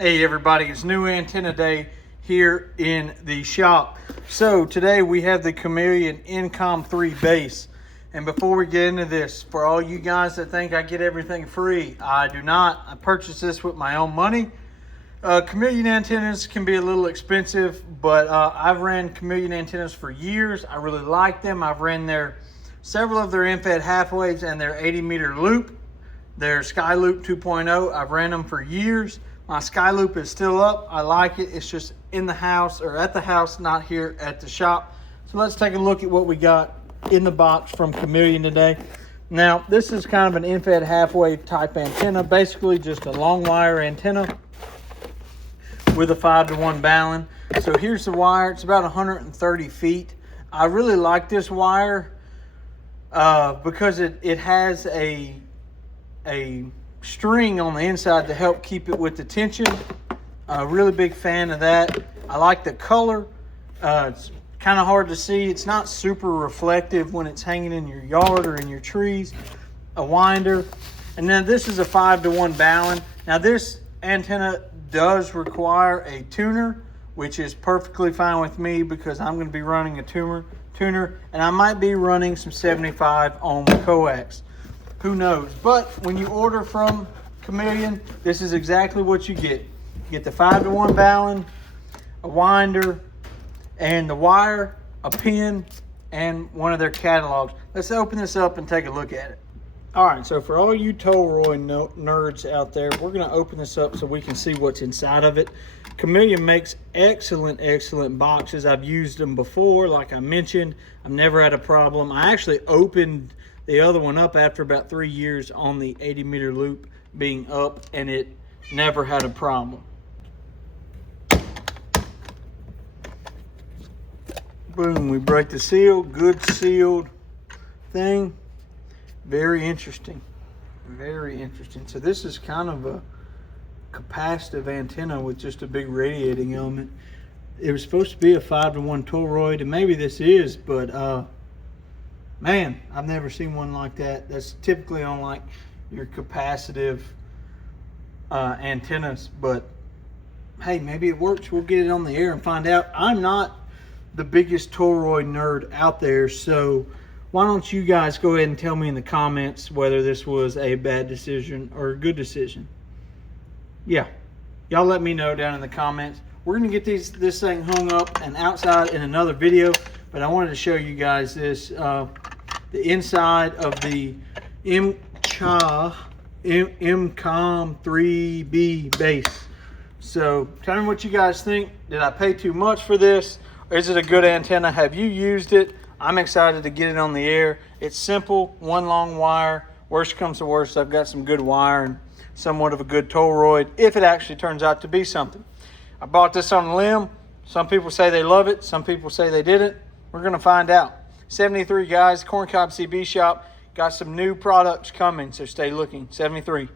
Hey everybody, it's new antenna day here in the shop. So today we have the Chameleon EMCOMM 3 base. And before we get into this, for all you guys that think I get everything free, I do not. I purchased this with my own money. Chameleon antennas can be a little expensive, but I've ran Chameleon antennas for years. I really like them. I've ran several of their end-fed half waves and their 80-meter loop, their Sky Loop 2.0. I've ran them for years. My Sky Loop is still up. I like it. It's just in the house, or at the house, not here at the shop. So let's take a look at what we got in the box from Chameleon today. Now, this is kind of an end-fed half-wave type antenna, basically just a long wire antenna with a 5-to-1 balun. So here's the wire. It's about 130 feet. I really like this wire because it has a string on the inside to help keep it with the tension. Really big fan of that. I like the color. It's kind of hard to see. It's not super reflective when it's hanging in your yard or in your trees. A winder. And then this is a 5-to-1 balun. Now this antenna does require a tuner, which is perfectly fine with me because I'm going to be running a tuner, and I might be running some 75 ohm coax. Who knows? But when you order from Chameleon, this is exactly what you get. You get the 5-to-1 balun, a winder, and the wire, a pin, and one of their catalogs. Let's open this up and take a look at it. All right, so for all you Toroid nerds out there, we're going to open this up so we can see what's inside of it. Chameleon makes excellent boxes. I've used them before, like I mentioned. I've never had a problem. I actually opened the other one up after about 3 years on the 80-meter loop being up, and it never had a problem. Boom, we break the seal. Good sealed thing. Very interesting. Very interesting. So this is kind of a capacitive antenna with just a big radiating element. It was supposed to be a 5-to-1 toroid, and maybe this is, but man, I've never seen one like that. That's typically on like your capacitive antennas, but hey, maybe it works. We'll get it on the air and find out. I'm not the biggest toroid nerd out there, so why don't you guys go ahead and tell me in the comments whether this was a bad decision or a good decision. Yeah, y'all let me know down in the comments. We're gonna get this thing hung up and outside in another video, but I wanted to show you guys this, the inside of the EMCOMM 3B base. So tell me what you guys think. Did I pay too much for this? Or is it a good antenna? Have you used it? I'm excited to get it on the air. It's simple, one long wire. Worst comes to worst, I've got some good wire and somewhat of a good toroid if it actually turns out to be something. I bought this on a limb. Some people say they love it. Some people say they didn't. We're going to find out. 73 guys, Corncob CB shop. Got some new products coming, so stay looking. 73.